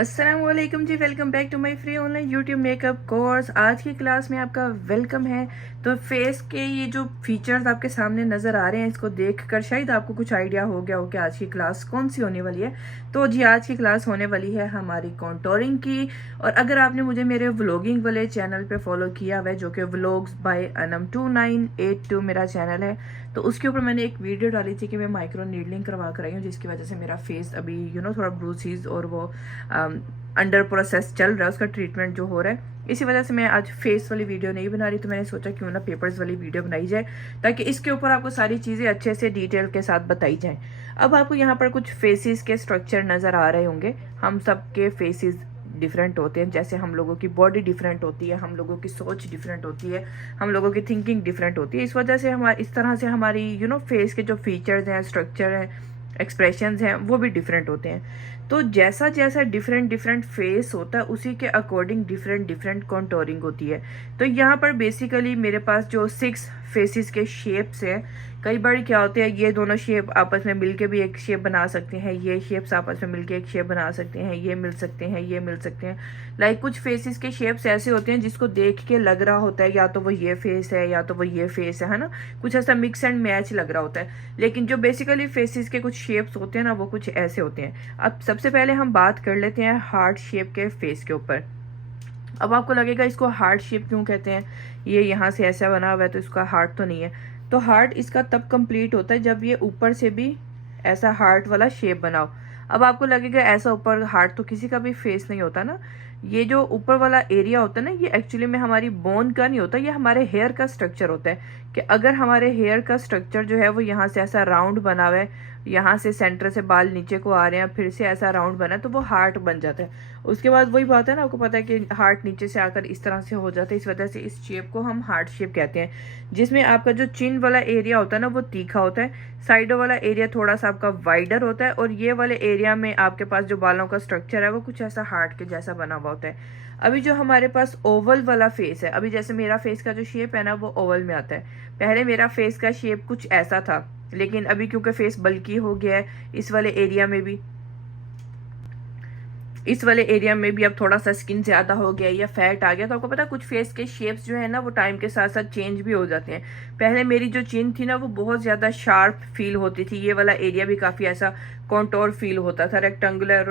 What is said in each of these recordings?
अस्सलामुअलैकुम जी, welcome back to my free online YouTube makeup course. आज की क्लास में आपका वेलकम है। तो फेस के ये जो फीचर्स आपके सामने नज़र आ रहे हैं, इसको देखकर शायद आपको कुछ आइडिया हो गया हो कि आज की क्लास कौन सी होने वाली है। तो जी, आज की क्लास होने वाली है हमारी कॉन्टोरिंग की। और अगर आपने मुझे मेरे व्लॉगिंग वाले चैनल पे फॉलो किया हुआ है, जो कि व्लॉग्स बाय अनम 2982 मेरा चैनल है, तो उसके ऊपर मैंने एक वीडियो डाली थी कि मैं माइक्रो नीडलिंग करवा कर आई हूँ, जिसकी वजह से मेरा फेस अभी थोड़ा ब्रूसीज और वो अंडर प्रोसेस चल रहा है, उसका ट्रीटमेंट जो हो रहा है। इसी वजह से मैं आज फेस वाली वीडियो नहीं बना रही, तो मैंने सोचा क्यों ना पेपर्स वाली वीडियो बनाई जाए, ताकि इसके ऊपर आपको सारी चीज़ें अच्छे से डिटेल के साथ बताई जाएं। अब आपको यहाँ पर कुछ फेसेस के स्ट्रक्चर नज़र आ रहे होंगे। हम सब के फेसेस डिफरेंट होते हैं, जैसे हम लोगों की बॉडी डिफरेंट होती है, हम लोगों की सोच डिफरेंट होती है, हम लोगों की थिंकिंग डिफरेंट होती है। इस वजह से हमारी इस तरह से हमारी फेस के जो फीचर्स हैं, स्ट्रक्चर हैं, एक्सप्रेशंस हैं, वो भी डिफरेंट होते हैं। तो जैसा जैसा डिफरेंट डिफरेंट फेस होता है, उसी के अकॉर्डिंग डिफरेंट डिफरेंट कॉन्टोरिंग होती है। तो यहाँ पर बेसिकली मेरे पास जो 6 फेसेस के शेप्स हैं, कई बार क्या होते हैं, ये दोनों शेप आपस में मिलके भी एक शेप बना सकते हैं, ये शेप्स आपस में मिलके एक शेप बना सकते हैं, ये मिल सकते हैं, ये मिल सकते हैं। लाइक कुछ फेसेस के शेप्स ऐसे होते हैं जिसको देख के लग रहा होता है या तो वो ये फेस है या तो वो ये फेस है ना, कुछ ऐसा मिक्स एंड मैच लग रहा होता है। लेकिन जो बेसिकली फेसेस के कुछ शेप्स होते हैं ना, वो कुछ ऐसे होते हैं। अब सबसे पहले हम बात कर लेते हैं हार्ट शेप के फेस के ऊपर। अब आपको लगेगा इसको हार्ट शेप क्यों कहते हैं, ये यहाँ से ऐसा बना हुआ है तो इसका हार्ट तो नहीं है। तो हार्ट इसका तब कंप्लीट होता है जब ये ऊपर से भी ऐसा हार्ट वाला शेप बनाओ। अब आपको लगेगा ऐसा ऊपर हार्ट तो किसी का भी फेस नहीं होता ना। ये जो ऊपर वाला एरिया होता है ना, ये एक्चुअली में हमारी बोन का नहीं होता, ये हमारे हेयर का स्ट्रक्चर होता है। कि अगर हमारे हेयर का स्ट्रक्चर जो है वो यहाँ से ऐसा राउंड बना हुआ है, यहाँ से सेंटर से बाल नीचे को आ रहे हैं, फिर से ऐसा राउंड बना है, तो वो हार्ट बन जाता है। उसके बाद वही बात है ना, आपको पता है कि हार्ट नीचे से आकर इस तरह से हो जाता है। इस वजह से इस शेप को हम हार्ट शेप कहते हैं, जिसमें आपका जो चिन वाला एरिया होता है ना, वो तीखा होता है, साइडों वाला एरिया थोड़ा सा आपका वाइडर होता है, और ये वाले एरिया में आपके पास जो बालों का स्ट्रक्चर है वो कुछ ऐसा हार्ट के जैसा बना हुआ होता है। अभी जो हमारे पास ओवल वाला फेस है, अभी जैसे मेरा फेस का जो शेप है ना, वो ओवल में आता है। पहले मेरा फेस का शेप कुछ ऐसा था, लेकिन अभी क्योंकि फेस बल्की हो गया है, इस वाले एरिया में भी अब थोड़ा सा स्किन ज्यादा हो गया या फैट आ गया। तो आपको पता है कुछ फेस के शेप्स जो है ना, वो टाइम के साथ साथ चेंज भी हो जाते हैं। पहले मेरी जो चिन थी ना, वो बहुत ज्यादा शार्प फील होती थी, ये वाला एरिया भी काफी ऐसा कॉन्टोर फील होता था, रेक्टेंगुलर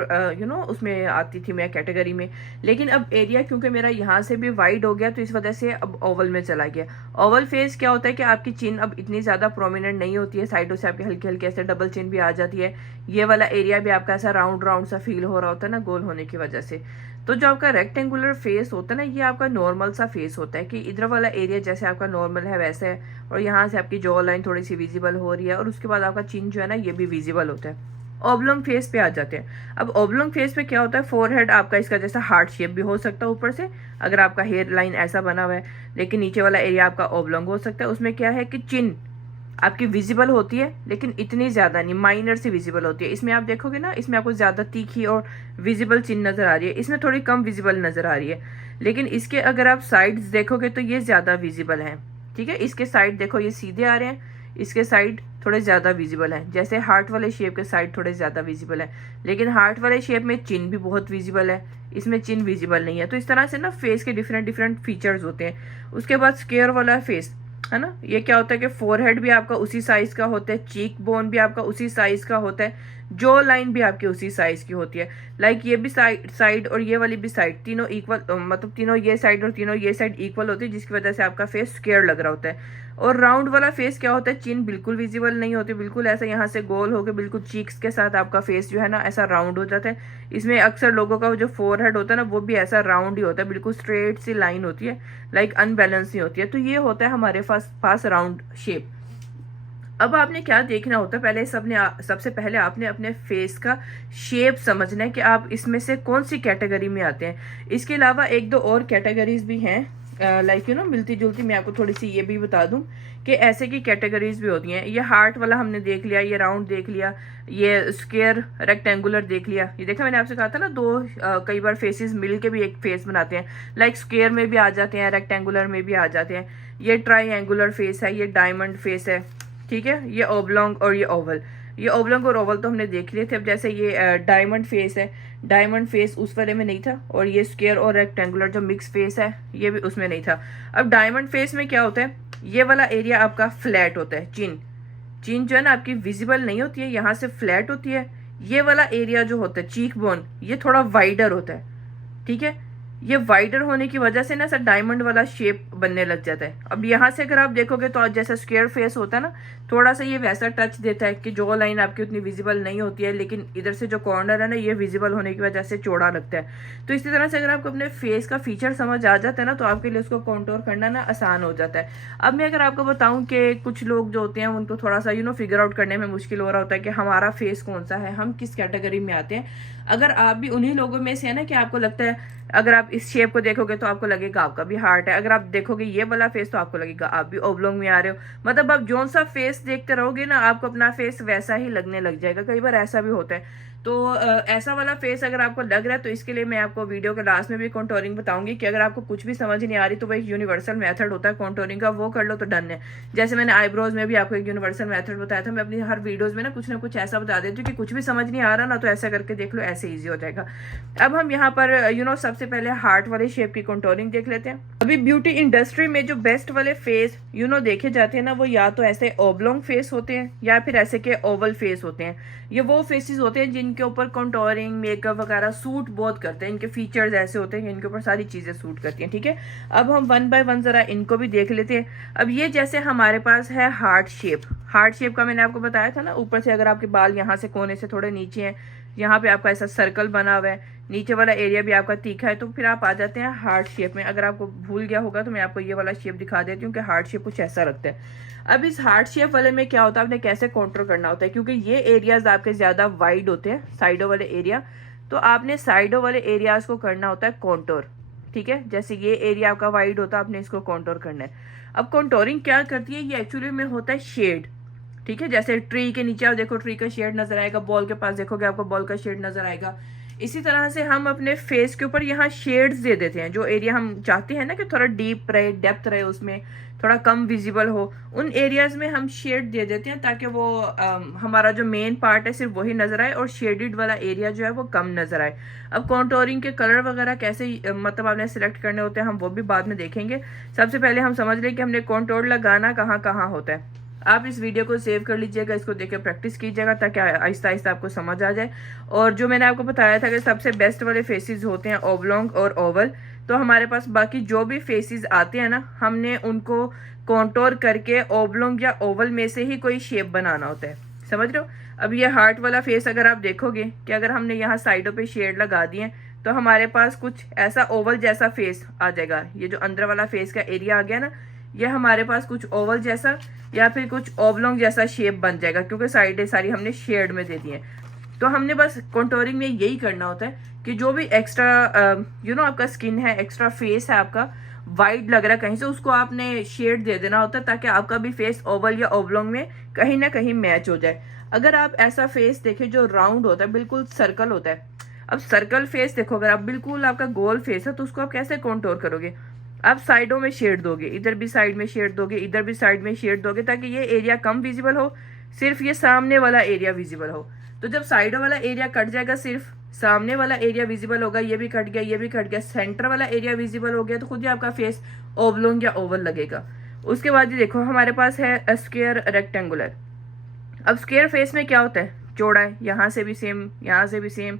उसमें आती थी मैं कैटेगरी में। लेकिन अब एरिया क्योंकि मेरा यहाँ से भी वाइड हो गया, तो इस वजह से अब ओवल में चला गया। ओवल फेस क्या होता है कि आपकी चिन अब इतनी ज्यादा प्रोमिनेंट नहीं होती है, साइडों से आपकी हल्की हल्की ऐसे डबल चिन भी आ जाती है। ये वाला एरिया भी आपका ऐसा राउंड राउंड सा फील हो रहा होता है ना, गोल होने की वजह से। तो जो आपका रेक्टेंगुलर फेस होता है ना, ये आपका नॉर्मल सा फेस होता है, कि इधर वाला एरिया जैसे आपका नॉर्मल है वैसे है, और यहाँ से आपकी जॉ लाइन थोड़ी सी विजिबल हो रही है, और उसके बाद आपका चिन जो है ना, ये भी विजिबल होता है। ओब्लॉन्ग फेस पे आ जाते हैं। अब ओब्लॉन्ग फेस पे क्या होता है, फोरहेड आपका इसका जैसा हार्ट शेप भी हो सकता है ऊपर से, अगर आपका हेयर लाइन ऐसा बना हुआ है, लेकिन नीचे वाला एरिया आपका ओब्लॉन्ग हो सकता है। उसमें क्या है कि चिन आपकी विजिबल होती है, लेकिन इतनी ज्यादा नहीं, माइनर सी विजिबल होती है। इसमें आप देखोगे ना, इसमें आपको ज्यादा तीखी और विजिबल चिन नजर आ रही है, इसमें थोड़ी कम विजिबल नजर आ रही है। लेकिन इसके अगर आप साइड्स देखोगे तो ये ज्यादा विजिबल है। ठीक है, इसके साइड देखो ये सीधे आ रहे हैं, इसके साइड थोड़े ज्यादा विजिबल है। जैसे हार्ट वाले शेप के साइड थोड़े ज्यादा विजिबल है, लेकिन हार्ट वाले शेप में चिन भी बहुत विजिबल है, इसमें चिन विजिबल नहीं है। तो इस तरह से ना फेस के डिफरेंट डिफरेंट फीचर्स होते हैं। उसके बाद स्क्वायर वाला फेस है ना, ये क्या होता है कि फोरहेड भी आपका उसी साइज का होता है, चीक बोन भी आपका उसी साइज का होता है, जॉ लाइन भी आपकी उसी साइज की होती है। लाइक ये भी साइड और ये वाली भी साइड, तीनों इक्वल, मतलब तीनों ये साइड और तीनों ये साइड इक्वल होती है, जिसकी वजह से आपका फेस स्क्वायर लग रहा होता है। और राउंड वाला फेस क्या होता है, चिन बिल्कुल विजिबल नहीं होती, बिल्कुल ऐसा यहाँ से गोल होकर बिल्कुल चीक्स के साथ आपका फेस जो है ना ऐसा राउंड हो जाता है। इसमें अक्सर लोगों का जो फोरहेड होता है ना, वो भी ऐसा राउंड ही होता है, बिल्कुल स्ट्रेट सी लाइन होती है, लाइक अनबैलेंस नहीं होती है। तो ये होता है हमारे पास राउंड शेप। अब आपने क्या देखना होता है, सबसे पहले आपने अपने फेस का शेप समझना है कि आप इसमें से कौन सी कैटेगरी में आते हैं। इसके अलावा एक दो और कैटेगरीज भी हैं, लाइक मिलती जुलती। मैं आपको थोड़ी सी ये भी बता दूं कि ऐसे की कैटेगरीज भी होती हैं। ये हार्ट वाला हमने देख लिया, ये राउंड देख लिया, ये स्क्वायर रेक्टेंगुलर देख लिया। ये देखा मैंने आपसे कहा था ना, कई बार फेसेस मिल के भी एक फेस बनाते हैं, लाइक स्क्वायर में भी आ जाते हैं, रेक्टेंगुलर में भी आ जाते हैं। ये ट्राईएंगुलर फेस है, ये डायमंड फेस है, ठीक है, ये ओब्लॉन्ग और ये ओवल। ये ओब्लॉन्ग और ओवल तो हमने देख लिए थे। अब जैसे ये डायमंड फेस है, डायमंड फेस उस वाले में नहीं था, और ये स्क्वायर और रेक्टेंगुलर जो मिक्स फेस है ये भी उसमें नहीं था। अब डायमंड फेस में क्या होता है, ये वाला एरिया आपका फ्लैट होता है, चिन चिन जो है ना आपकी विजिबल नहीं होती है, यहाँ से फ्लैट होती है। ये वाला एरिया जो होता है चीक बोन, ये थोड़ा वाइडर होता है, ठीक है। ये वाइडर होने की वजह से ना सर डायमंड वाला शेप बनने लग जाता है। अब यहाँ से अगर आप देखोगे तो जैसा स्क्वायर फेस होता है ना, थोड़ा सा ये वैसा टच देता है कि जॉ लाइन आपकी उतनी विजिबल नहीं होती है, लेकिन इधर से जो कॉर्नर है ना ये विजिबल होने की वजह से चौड़ा लगता है। तो इसी तरह से अगर आपको अपने फेस का फीचर समझ आ जाता है ना, तो आपके लिए उसको कॉन्टोर करना ना आसान हो जाता है। अब मैं अगर आपको बताऊं कि कुछ लोग जो होते हैं उनको थोड़ा सा फिगर आउट करने में मुश्किल हो रहा होता है कि हमारा फेस कौन सा है, हम किस कैटेगरी में आते हैं। अगर आप भी उन्हीं लोगों में से है ना कि आपको लगता है, अगर आप इस शेप को देखोगे तो आपको लगेगा आपका भी हार्ट है, अगर आप देखोगे ये वाला फेस तो आपको लगेगा आप भी ओब्लोंग में आ रहे हो। मतलब आप जोन सा फेस देखते रहोगे ना, आपको अपना फेस वैसा ही लगने लग जाएगा। कई बार ऐसा भी होता है। तो ऐसा वाला फेस अगर आपको लग रहा है तो इसके लिए मैं आपको वीडियो के लास्ट में भी कॉन्टोरिंग बताऊंगी कि अगर आपको कुछ भी समझ नहीं आ रही तो वो एक यूनिवर्सल मेथड होता है कॉन्टोरिंग का, वो कर लो तो डन है। जैसे मैंने आईब्रोज में भी आपको एक यूनिवर्सल मेथड बताया था। मैं अपनी हर वीडियोज में ना कुछ ऐसा बता देती हूँ कि कुछ भी समझ नहीं आ रहा ना तो ऐसा करके देख लो, ऐसे ईजी हो जाएगा। अब हम यहाँ पर सबसे पहले हार्ट वाले शेप की कॉन्टोरिंग देख लेते हैं। अभी ब्यूटी इंडस्ट्री में जो बेस्ट वाले फेस देखे जाते हैं ना, वो या तो ऐसे ओब्लोंग फेस होते हैं या फिर ऐसे के ओवल फेस होते हैं। ये वो फेसेस होते हैं जिनके ऊपर कॉन्टोरिंग मेकअप वगैरह सूट बहुत करते हैं। इनके फीचर्स ऐसे होते हैं कि इनके ऊपर सारी चीजें सूट करती हैं, ठीक है। अब हम वन बाय वन जरा इनको भी देख लेते हैं। अब ये जैसे हमारे पास है हार्ट शेप का मैंने आपको बताया था ना, ऊपर से अगर आपके बाल यहाँ से कोने से थोड़े नीचे हैं, यहाँ पे आपका ऐसा सर्कल बना हुआ है, नीचे वाला एरिया भी आपका तीखा है, तो फिर आप आ जाते हैं हार्ट शेप में। अगर आपको भूल गया होगा तो मैं आपको ये वाला शेप दिखा देती हूँ कि हार्ट शेप कुछ ऐसा लगता है। अब इस हार्ट शेप वाले में क्या होता है, आपने कैसे कॉन्ट्रोल करना होता है, क्योंकि ये एरियाज आपके ज्यादा वाइड होते हैं, साइडों वाले एरिया, तो आपने साइडों वाले एरियाज को करना होता है कॉन्टोर, ठीक है। जैसे ये एरिया आपका वाइड होता है, आपने इसको कॉन्टोर करना है। अब कॉन्टोरिंग क्या करती है, ये एक्चुअली में होता है शेड, ठीक है। जैसे ट्री के नीचे आप देखो ट्री का शेड नजर आएगा, बॉल के पास देखोगे आपको बॉल का शेड नजर आएगा। इसी तरह से हम अपने फेस के ऊपर यहाँ शेड्स दे देते हैं। जो एरिया हम चाहते हैं ना कि थोड़ा डीप रहे, डेप्थ रहे, उसमें थोड़ा कम विजिबल हो, उन एरियाज में हम शेड दे देते हैं ताकि वो हमारा जो मेन पार्ट है सिर्फ वही नजर आए और शेडेड वाला एरिया जो है वो कम नजर आए। अब कॉन्टोरिंग के कलर वगैरह कैसे मतलब आपने सिलेक्ट करने होते हैं हम वो भी बाद में देखेंगे। सबसे पहले हम समझ लें कि हमने कॉन्टोर लगाना कहाँ कहाँ होता है। आप इस वीडियो को सेव कर लीजिएगा, इसको देख के प्रैक्टिस कीजिएगा ताकि आहिस्ता आहिस्ता आपको समझ आ जाए। और जो मैंने आपको बताया था कि सबसे बेस्ट वाले फेसेस होते हैं ओब्लोंग और ओवल, तो हमारे पास बाकी जो भी फेसेस आते हैं ना, हमने उनको कॉन्टोर करके ओब्लोंग या ओवल में से ही कोई शेप बनाना होता है, समझ रहे हो। अब ये हार्ट वाला फेस अगर आप देखोगे कि अगर हमने यहाँ साइडों पे शेड लगा दिए तो हमारे पास कुछ ऐसा ओवल जैसा फेस आ जाएगा। ये जो अंदर वाला फेस का एरिया आ गया ना, ये हमारे पास कुछ ओवल जैसा या फिर कुछ ओब्लोंग जैसा शेप बन जाएगा, क्योंकि साइडें सारी हमने शेड में दे दी है। तो हमने बस कॉन्टोरिंग में यही करना होता है कि जो भी एक्स्ट्रा आपका स्किन है, एक्स्ट्रा फेस है आपका वाइड लग रहा है कहीं से, उसको आपने शेड दे देना होता है ताकि आपका भी फेस ओवल या ओब्लोंग में कहीं ना कहीं मैच हो जाए। अगर आप ऐसा फेस देखें जो राउंड होता है, बिल्कुल सर्कल होता है, अब सर्कल फेस देखो, अगर आप बिल्कुल आपका गोल फेस है तो उसको आप कैसे कॉन्टोर करोगे, आप साइडों में शेड दोगे, इधर भी साइड में शेड दोगे, इधर भी साइड में शेड दोगे ताकि ये एरिया कम विजिबल हो, सिर्फ ये सामने वाला एरिया विजिबल हो। तो जब साइडों वाला एरिया कट जाएगा, सिर्फ सामने वाला एरिया विजिबल होगा, ये भी कट गया, ये भी कट गया, सेंटर वाला एरिया विजिबल हो गया, तो खुद ही आपका फेस ओब्लोंग या ओवल लगेगा। उसके बाद ये देखो हमारे पास है स्क्वायर रेक्टेंगुलर। अब स्क्वायर फेस में क्या होता है, चौड़ा है, यहाँ से भी सेम, यहाँ से भी सेम,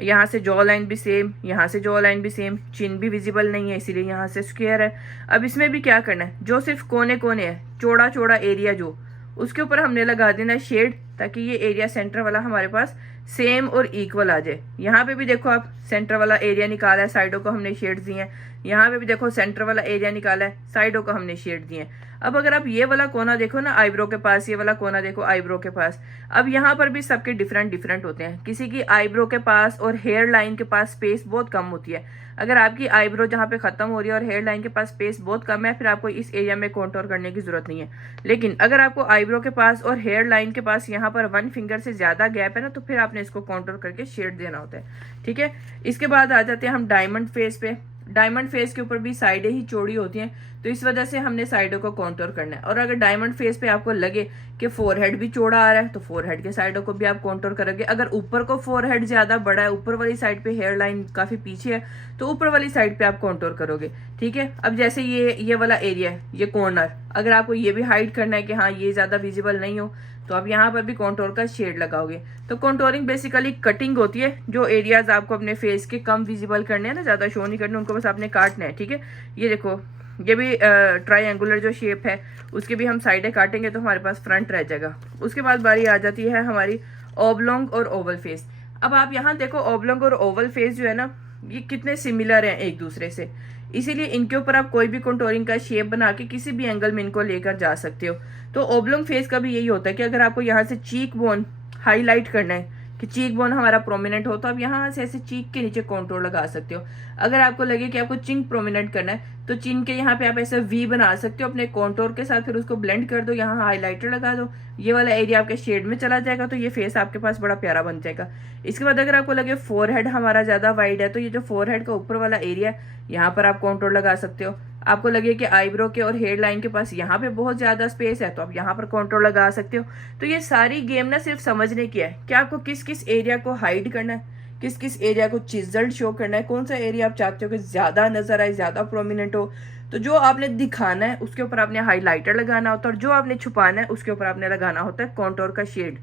यहाँ से जॉ लाइन भी सेम, यहाँ से जॉ लाइन भी सेम, चिन भी विजिबल नहीं है इसीलिए यहाँ से स्क्वायर है। अब इसमें भी क्या करना है, जो सिर्फ कोने कोने है, चौड़ा चौड़ा एरिया जो, उसके ऊपर हमने लगा देना है शेड ताकि ये एरिया सेंटर वाला हमारे पास सेम और इक्वल आ जाए। यहाँ पे भी देखो आप सेंटर वाला एरिया निकाला है, साइडों को हमने शेड्स दिए हैं। यहाँ पे भी देखो सेंटर वाला एरिया निकाला है, साइडों को हमने शेड दिए हैं। अब अगर आप ये वाला कोना देखो ना आईब्रो के पास, ये वाला कोना देखो आईब्रो के पास, अब यहाँ पर भी सबके डिफरेंट होते हैं। किसी की आईब्रो के पास और हेयर लाइन के पास स्पेस बहुत कम होती है। अगर आपकी आईब्रो जहाँ पे खत्म हो रही है और हेयर लाइन के पास स्पेस बहुत कम है, फिर आपको इस एरिया में कॉन्टोर करने की जरूरत नहीं है। लेकिन अगर आपको आईब्रो के पास और हेयर लाइन के पास यहाँ पर 1 फिंगर से ज्यादा गैप है ना, तो फिर आपने इसको कॉन्टोर करके शेड देना होता है, ठीक है। इसके बाद आ जाते हैं हम डायमंड फेस पे। डायमंड फेस के ऊपर भी साइडें ही चौड़ी होती हैं, तो इस वजह से हमने साइडों को कॉन्टोर करना है। और अगर डायमंड फेस पे आपको लगे कि फोरहेड भी चौड़ा आ रहा है तो फोरहेड के साइडों को भी आप कॉन्टोर करोगे। अगर ऊपर को फोरहेड ज्यादा बड़ा है, ऊपर वाली साइड पे हेयर लाइन काफी पीछे है, तो ऊपर वाली साइड पे आप कॉन्टोर करोगे। ठीक है, अब जैसे ये वाला एरिया है, ये कॉर्नर, अगर आपको ये भी हाइड करना है कि हाँ ये ज्यादा विजिबल नहीं हो, तो आप यहाँ पर भी कॉन्टोर का शेड लगाओगे। तो कॉन्टोरिंग बेसिकली कटिंग होती है, जो एरियाज आपको अपने फेस के कम विजिबल करने हैं ना, ज्यादा शो नहीं करने, उनको बस आपने काटना है। ठीक है, ये देखो ये भी ट्रायंगुलर जो शेप है उसके भी हम साइडें काटेंगे तो हमारे पास फ्रंट रह जाएगा। उसके बाद बारी आ जाती है हमारी ओब्लोंग और ओवल फेस। अब आप यहाँ देखो ओब्लोंग और ओवल फेस जो है ना, ये कितने सिमिलर हैं एक दूसरे से, इसीलिए इनके ऊपर आप कोई भी कंटूरिंग का शेप बना के किसी भी एंगल में इनको लेकर जा सकते हो। तो ओब्लोंग फेस का भी यही होता है कि अगर आपको यहाँ से चीक बोन हाईलाइट करना है कि चीक बोन हमारा प्रोमिनेंट हो, तो आप यहाँ से ऐसे चीक के नीचे कॉन्टोर लगा सकते हो। अगर आपको लगे कि आपको चिन प्रोमिनेंट करना है तो चिन के यहाँ पे आप ऐसा वी बना सकते हो अपने कॉन्टोर के साथ, फिर उसको ब्लेंड कर दो, यहाँ हाईलाइटर लगा दो, ये वाला एरिया आपके शेड में चला जाएगा, तो ये फेस आपके पास बड़ा प्यारा बन जाएगा। इसके बाद अगर आपको लगे फोरहेड हमारा ज्यादा वाइड है, तो ये जो फोरहेड का ऊपर वाला एरिया है यहाँ पर आप कॉन्टोर लगा सकते हो। आपको लगे कि आईब्रो के और हेयर लाइन के पास यहाँ पे बहुत ज्यादा स्पेस है, तो आप यहाँ पर कॉन्टोर लगा सकते हो। तो ये सारी गेम ना सिर्फ समझने की है कि आपको किस किस एरिया को हाइड करना है, किस किस एरिया को चिजल्ड शो करना है, कौन सा एरिया आप चाहते हो कि ज्यादा नजर आए, ज्यादा प्रोमिनेंट हो, तो जो आपने दिखाना है उसके ऊपर आपने हाईलाइटर लगाना होता है, और जो आपने छुपाना है उसके ऊपर आपने लगाना होता है कॉन्टोर का शेड।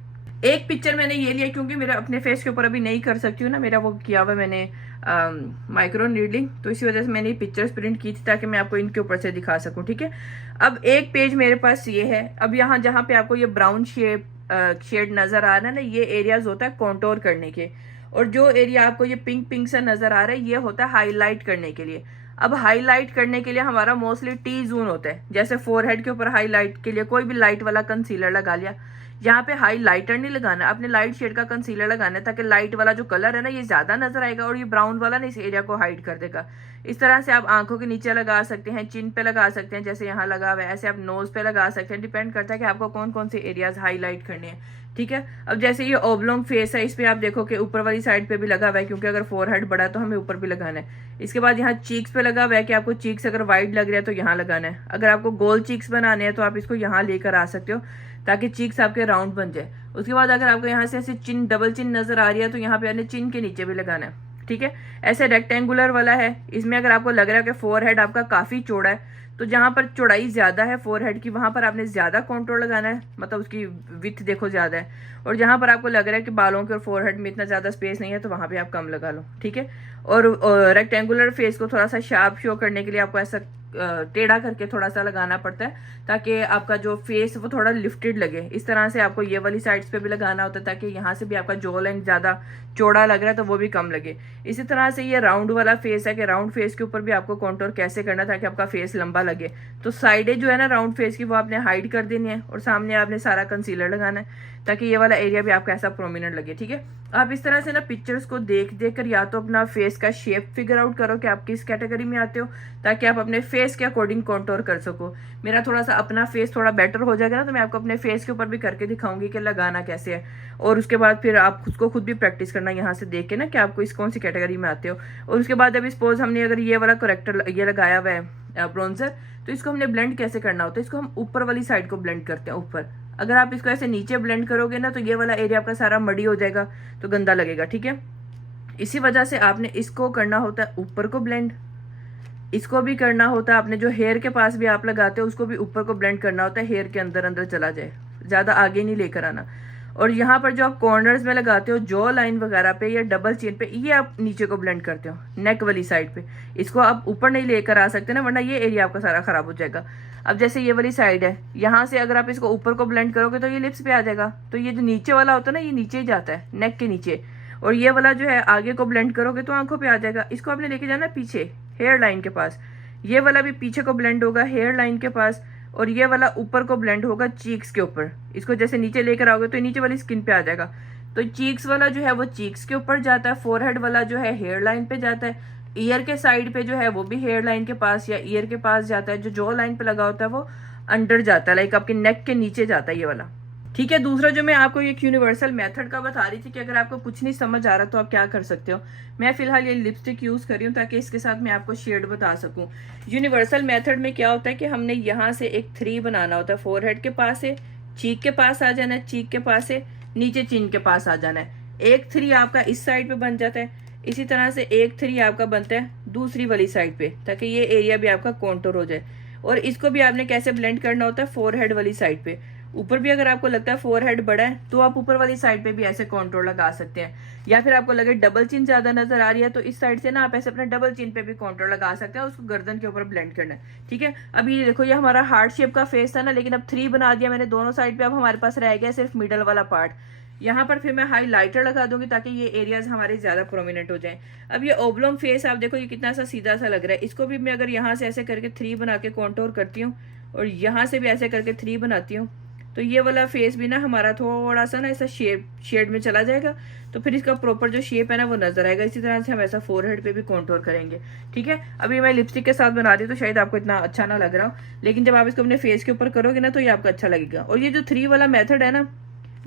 एक पिक्चर मैंने ये लिया क्योंकि मेरा अपने फेस के ऊपर अभी नहीं कर सकती हूँ ना, मेरा वो किया हुआ मैंने माइक्रो नीडलिंग, तो इसी वजह से मैंने पिक्चर्स प्रिंट की थी ताकि मैं आपको इनके ऊपर से दिखा सकूं। ठीक है, अब एक पेज मेरे पास ये है। अब यहाँ जहाँ पे आपको ये ब्राउन शेड नजर आ रहा है ना, ये एरियाज होता है कॉन्टोर करने के, और जो एरिया आपको ये पिंक पिंक सा नजर आ रहा है ये होता है हाईलाइट करने के लिए। अब हाईलाइट करने के लिए हमारा मोस्टली टी जोन होता है, जैसे फोरहेड के ऊपर हाईलाइट के लिए कोई भी लाइट वाला कंसीलर लगा लिया। यहाँ पे हाईलाइटर नहीं लगाना, आपने लाइट शेड का कंसीलर लगाना है ताकि लाइट वाला जो कलर है ना ये ज्यादा नजर आएगा, और ये ब्राउन वाला ना इस एरिया को हाइड कर देगा। इस तरह से आप आंखों के नीचे लगा सकते हैं, चिन पे लगा सकते हैं जैसे यहाँ लगा हुआ है, ऐसे आप नोज पे लगा सकते हैं, डिपेंड करता है कि आपको कौन कौन से एरियाज हाईलाइट करने हैं। ठीक है, अब जैसे ये ओब्लोंग फेस है, इस पे आप देखो कि ऊपर वाली साइड पे भी लगा हुआ है, क्योंकि अगर फोरहेड बड़ा है तो हमें ऊपर भी लगाना है। इसके बाद यहाँ चीक्स पे लगा हुआ है कि आपको चीक्स अगर वाइड लग रहा है तो यहाँ लगाना है। अगर आपको गोल चीक्स बनाने हैं तो आप इसको यहाँ लेकर आ सकते हो ताकि चीक्स आपके राउंड बन जाए। उसके बाद अगर आपको यहाँ से ऐसे चिन डबल चिन नजर आ रही है तो यहाँ पे आपने चिन के नीचे भी लगाना है। ठीक है, ऐसे रेक्टेंगुलर वाला है, इसमें अगर आपको लग रहा है कि फोरहेड आपका काफी चौड़ा है तो जहां पर चौड़ाई ज्यादा है फोरहेड की वहां पर आपने ज्यादा कॉन्टोर लगाना है, मतलब उसकी विड्थ देखो ज्यादा है, और जहां पर आपको लग रहा है कि बालों के और फोरहेड में इतना ज्यादा स्पेस नहीं है तो वहां पे आप कम लगा लो। ठीक है, और रेक्टेंगुलर फेस को थोड़ा सा शार्प शो करने के लिए आपको ऐसा टेढ़ा करके थोड़ा सा लगाना पड़ता है ताकि आपका जो फेस वो थोड़ा लिफ्टेड लगे। इस तरह से आपको ये वाली साइड्स पे भी लगाना होता है ताकि यहाँ से भी आपका जो लाइन ज्यादा चौड़ा लग रहा है तो वो भी कम लगे। इसी तरह से ये राउंड वाला फेस है कि राउंड फेस के ऊपर भी आपको कॉन्टोर कैसे करना ताकि आपका फेस लंबा लगे। तो साइडें जो है ना राउंड फेस की वो आपने हाइड कर देनी है, और सामने आपने सारा कंसीलर लगाना है ताकि ये वाला एरिया भी आपका ऐसा प्रोमिनेंट लगे। ठीक है, आप इस तरह से ना पिक्चर्स को देख देख कर या तो अपना फेस का शेप फिगर आउट करो कि आप किस कैटेगरी में आते हो, ताकि आप अपने फेस के अकॉर्डिंग कॉन्टोर कर सको। मेरा थोड़ा सा अपना फेस थोड़ा बेटर हो जाएगा ना तो मैं आपको अपने फेस के ऊपर भी करके दिखाऊंगी कि लगाना कैसे है, और उसके बाद फिर आप उसको खुद भी प्रैक्टिस करना यहाँ से देख के ना कि आपको इस कौन सी कैटेगरी में आते हो। और उसके बाद अभी सपोज हमने अगर ये वाला करेक्टर ये लगाया हुआ है ब्रोंजर, तो इसको हमने ब्लेंड कैसे करना होता है, इसको हम ऊपर वाली साइड को ब्लेंड करते हैं ऊपर। अगर आप इसको ऐसे नीचे ब्लेंड करोगे ना तो ये वाला एरिया आपका सारा मडी हो जाएगा, तो गंदा लगेगा। ठीक है, इसी वजह से आपने इसको करना होता है ऊपर को ब्लेंड, इसको भी करना होता है, आपने जो हेयर के पास भी आप लगाते हो उसको भी ऊपर को ब्लेंड करना होता है, हेयर के अंदर अंदर चला जाए, ज्यादा आगे नहीं लेकर आना। और यहाँ पर जो आप कॉर्नर्स में लगाते हो जॉ लाइन वगैरह पे या डबल चेन पे, ये आप नीचे को ब्लेंड करते हो नेक वाली साइड पे, इसको आप ऊपर नहीं लेकर आ सकते ना, वरना ये एरिया आपका सारा खराब हो जाएगा। अब जैसे ये वाली साइड है, यहाँ से अगर आप इसको ऊपर को ब्लेंड करोगे तो ये लिप्स पे आ जाएगा, तो ये जो नीचे वाला होता है ना ये नीचे ही जाता है नेक के नीचे, और ये वाला जो है आगे को ब्लेंड करोगे तो आंखों पे आ जाएगा। इसको आपने लेके जाना पीछे हेयर लाइन के पास, ये वाला भी पीछे को ब्लेंड होगा हेयर लाइन के पास, और ये वाला ऊपर को ब्लेंड होगा चीक्स के ऊपर। इसको जैसे नीचे लेकर आओगे तो नीचे वाली स्किन पे आ जाएगा, तो चीक्स वाला जो है वो चीक्स के ऊपर जाता है, फोरहेड वाला जो है हेयर लाइन पे जाता है, ईयर के साइड पे जो है वो भी हेयर लाइन के पास या ईयर के पास जाता है, जो जॉ लाइन पे लगा होता है वो अंडर जाता है, लाइक आपके नेक के नीचे जाता है ये वाला। ठीक है। दूसरा जो मैं आपको एक यूनिवर्सल मेथड का बता रही थी कि अगर आपको कुछ नहीं समझ आ रहा तो आप क्या कर सकते हो। मैं फिलहाल ये लिपस्टिक यूज कर रही हूँ ताकि इसके साथ मैं आपको शेड बता सकूं। यूनिवर्सल मेथड में क्या होता है कि हमने यहाँ से एक 3 बनाना होता है, फोरहेड के पास से चीक के पास आ जाना है, चीक के पास से नीचे चिन के पास आ जाना है। एक 3 आपका इस साइड पे बन जाता है, इसी तरह से एक 3 आपका बनता है दूसरी वाली साइड पे, ताकि ये एरिया भी आपका कॉन्टोर हो जाए। और इसको भी आपने कैसे ब्लेंड करना होता है, फोरहेड वाली साइड पे। ऊपर भी अगर आपको लगता है फोरहेड बड़ा है तो आप ऊपर वाली साइड पे भी ऐसे कॉन्टोर लगा सकते हैं, या फिर आपको लगे डबल चिन ज्यादा नजर आ रही है तो इस साइड से ना आप ऐसे अपने डबल चिन पे भी कॉन्टोर लगा सकते हैं, उसको गर्दन के ऊपर ब्लेंड करना है। ठीक है। अब ये देखो, ये हमारा हार्ट शेप का फेस था ना, लेकिन अब 3 बना दिया मैंने दोनों साइड पे। अब हमारे पास रह गया सिर्फ मिडल वाला पार्ट। यहाँ पर फिर मैं हाईलाइटर लगा दूंगी ताकि ये एरियाज हमारे ज्यादा प्रोमिनेंट हो जाए। अब ये ओब्लॉन्ग फेस आप देखो, ये कितना सा सीधा सा लग रहा है। इसको भी मैं अगर यहाँ से ऐसे करके 3 बना के कॉन्टोर करती हूँ और यहाँ से भी ऐसे करके 3 बनाती हूँ, तो ये वाला फेस भी ना हमारा थोड़ा सा ना ऐसा शेड में चला जाएगा, तो फिर इसका प्रॉपर जो शेप है ना वो नजर आएगा। इसी तरह से हम ऐसा फोरहेड पे भी कॉन्टोर करेंगे। ठीक है। अभी मैं लिपस्टिक के साथ बना रही हूँ तो शायद आपको इतना अच्छा ना लग रहा हो, लेकिन जब आप इसको अपने फेस के ऊपर करोगे ना तो ये आपको अच्छा लगेगा। और ये जो 3 वाला मेथड है ना,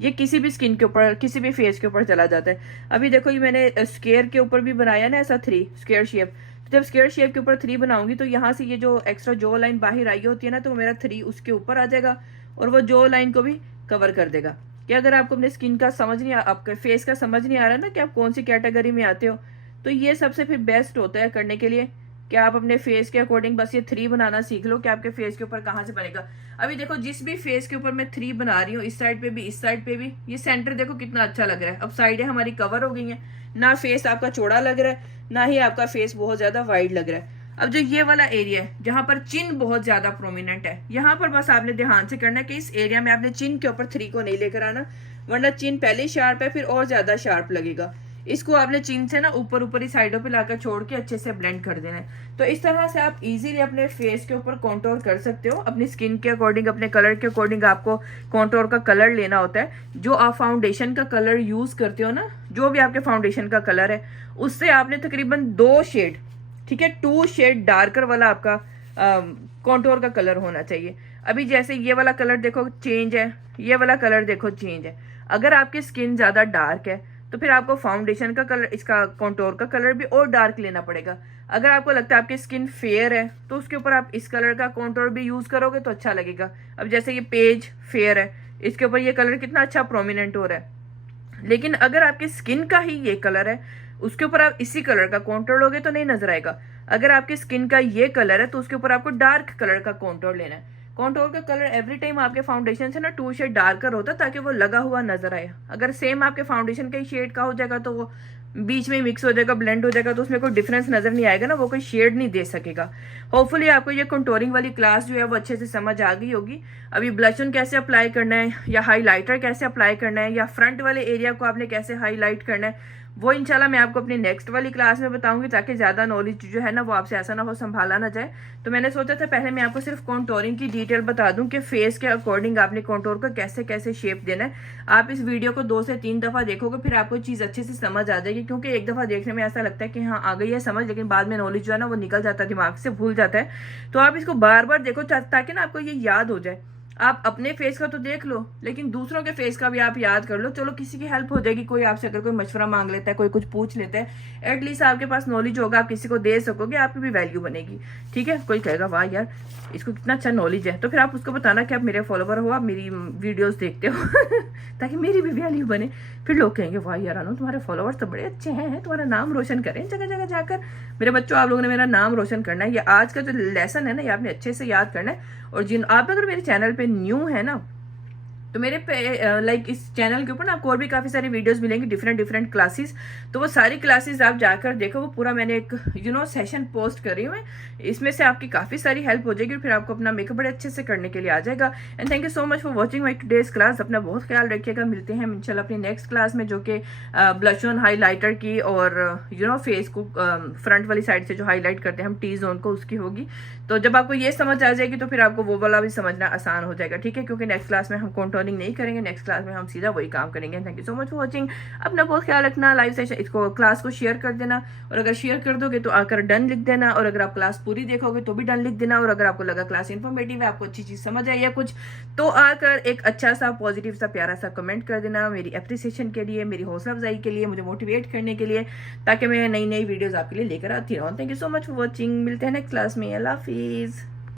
ये किसी भी स्किन के ऊपर, किसी भी फेस के ऊपर चला जाता है। अभी देखो, ये मैंने स्केयर के ऊपर भी बनाया ना ऐसा 3 स्केयर शेप। तो जब स्केयर शेप के ऊपर 3 बनाऊंगी तो यहाँ से ये जो एक्स्ट्रा जो लाइन बाहर आई होती है ना, तो मेरा 3 उसके ऊपर आ जाएगा और वो जो लाइन को भी कवर कर देगा। कि अगर आपको अपने स्किन का समझ नहीं, आपके फेस का समझ नहीं आ रहा ना कि आप कौन सी कैटेगरी में आते हो, तो ये सबसे फिर बेस्ट होता है करने के लिए कि आप अपने फेस के अकॉर्डिंग बस ये 3 बनाना सीख लो कि आपके फेस के ऊपर कहाँ से बनेगा। अभी देखो, जिस भी फेस के ऊपर मैं 3 बना रही हूँ, इस साइड पे भी, इस साइड पे भी, ये सेंटर देखो कितना अच्छा लग रहा है। अब साइडें हमारी कवर हो गई हैं, ना फेस आपका चौड़ा लग रहा है ना ही आपका फेस बहुत ज्यादा वाइड लग रहा है। अब जो ये वाला एरिया है जहां पर चिन बहुत ज्यादा प्रोमिनेंट है, यहाँ पर बस आपने ध्यान से करना है कि इस एरिया में आपने चिन के ऊपर 3 को नहीं लेकर आना, वरना चिन पहले शार्प है फिर और ज्यादा शार्प लगेगा। इसको आपने चिन से ना ऊपर ऊपर ही साइडों पे लाकर छोड़ के अच्छे से ब्लेंड कर देना है। तो इस तरह से आप इजीली अपने फेस के ऊपर कॉन्टोर कर सकते हो। अपनी स्किन के अकॉर्डिंग, अपने कलर के अकॉर्डिंग आपको कॉन्टोर का कलर लेना होता है। जो आप फाउंडेशन का कलर यूज करते हो ना, जो भी आपके फाउंडेशन का कलर है, उससे आपने तकरीबन 2 शेड, ठीक है, 2 शेड डार्कर वाला आपका कॉन्टोर का कलर होना चाहिए। अभी जैसे ये वाला कलर देखो चेंज है, ये वाला कलर देखो चेंज है। अगर आपकी स्किन ज्यादा डार्क है तो फिर आपको फाउंडेशन का कलर, इसका कॉन्टोर का कलर भी और डार्क लेना पड़ेगा। अगर आपको लगता है आपकी स्किन फेयर है तो उसके ऊपर आप इस कलर का कॉन्टोर भी यूज करोगे तो अच्छा लगेगा। अब जैसे ये पेज फेयर है, इसके ऊपर ये कलर कितना अच्छा प्रोमिनेंट हो रहा है, लेकिन अगर आपकी स्किन का ही ये कलर है, उसके ऊपर आप इसी कलर का कॉन्टोर लोगे तो नहीं नजर आएगा। अगर आपकी स्किन का ये कलर है तो उसके ऊपर आपको डार्क कलर का कॉन्टोर लेना है। कॉन्टोर का कलर एवरी टाइम आपके फाउंडेशन से ना 2 शेड डार्कर होता है ताकि वो लगा हुआ नजर आए। अगर सेम आपके फाउंडेशन का ही शेड का हो जाएगा तो वो बीच में मिक्स हो जाएगा, ब्लेंड हो जाएगा, तो उसमें कोई डिफरेंस नजर नहीं आएगा ना, वो कोई शेड नहीं दे सकेगा। होपफुली आपको ये कंटूरिंग वाली क्लास जो है वो अच्छे से समझ आ गई होगी। अभी ब्लश ऑन कैसे अप्लाई करना है, या हाईलाइटर कैसे अप्लाई करना है, या फ्रंट वाले एरिया को आपने कैसे हाईलाइट करना है, वो इंशाल्लाह मैं आपको अपनी नेक्स्ट वाली क्लास में बताऊंगी, ताकि ज्यादा नॉलेज जो है ना वो आपसे ऐसा ना हो संभाला ना जाए। तो मैंने सोचा था पहले मैं आपको सिर्फ कॉन्टोरिंग की डिटेल बता दूं कि फेस के अकॉर्डिंग आपने कॉन्टोर को कैसे कैसे शेप देना है। आप इस वीडियो को 2 से 3 दफा देखोगे फिर आपको चीज अच्छे से समझ आ जाएगी, क्योंकि एक दफा देखने में ऐसा लगता है कि हाँ आ गई है समझ, लेकिन बाद में नॉलेज जो है ना वो निकल जाता है, दिमाग से भूल जाता है। तो आप इसको बार बार देखो ताकि ना आपको ये याद हो जाए। आप अपने फेस का तो देख लो, लेकिन दूसरों के फेस का भी आप याद कर लो। चलो किसी की हेल्प हो जाएगी, कोई आपसे अगर कोई मशवरा मांग लेता है, कोई कुछ पूछ लेता है, एटलीस्ट आपके पास नॉलेज होगा, आप किसी को दे सकोगे, आपकी भी वैल्यू बनेगी। ठीक है। कोई कहेगा वाह यार इसको कितना अच्छा नॉलेज है, तो फिर आप उसको बताना कि आप मेरे फॉलोवर हो, आप मेरी वीडियोस देखते हो ताकि मेरी भी वैल्यू बने। फिर लोग कहेंगे वाह यार अनु तुम्हारे फॉलोवर्स तो बड़े अच्छे हैं, तुम्हारा नाम रोशन करें जगह जगह जाकर। मेरे बच्चों, आप लोगों ने मेरा नाम रोशन करना है। ये आज का जो लेसन है ना, ये आपने अच्छे से याद करना है। और जिन आप अगर मेरे चैनल पे न्यू है ना, तो मेरे पे लाइक इस चैनल के ऊपर ना आपको और भी काफी सारी वीडियोस मिलेंगी, डिफरेंट क्लासेस। तो वो सारी क्लासेस आप जाकर देखो, वो पूरा मैंने एक सेशन पोस्ट कर रही हूँ। इसमें से आपकी काफी सारी हेल्प हो जाएगी, फिर आपको अपना मेकअप बड़े अच्छे से करने के लिए आ जाएगा। And thank you so much for watching my today's class. अपना बहुत ख्याल रखिएगा। मिलते हैं इंशाल्लाह अपनी नेक्स्ट क्लास में, जो कि ब्लश ऑन हाईलाइटर की और फेस को फ्रंट वाली साइड से जो हाईलाइट करते हैं हम टी जोन को, उसकी होगी। तो जब आपको ये समझ आ जाएगी तो फिर आपको वो वाला भी समझना आसान हो जाएगा। ठीक है, क्योंकि नेक्स्ट क्लास में हम कॉन्टोर लर्निंग नहीं करेंगे, नेक्स्ट क्लास में हम सीधा वही काम करेंगे। Thank you so much for watching. अपना बहुत ख्याल रखना। लाइव सेशन इसको क्लास को शेयर कर देना, और अगर शेयर कर दोगे तो आकर डन लिख देना, और अगर आप क्लास पूरी देखोगे तो भी डन लिख देना, और अगर आपको लगा क्लास इन्फॉर्मेटिव है, आपको अच्छी चीज़ समझ आई है कुछ, तो आकर एक अच्छा सा पॉजिटिव सा प्यारा सा कमेंट कर देना मेरी अप्रिसिएशन के लिए, मेरी हौसला अफजाई के लिए, मुझे मोटिवेट करने के लिए, ताकि मैं नई नई वीडियोज़ आपके लिए लेकर आती रहूँ। Thank you so much for watching. मिलते हैं नेक्स्ट क्लास में। अल्लाह हाफिज़।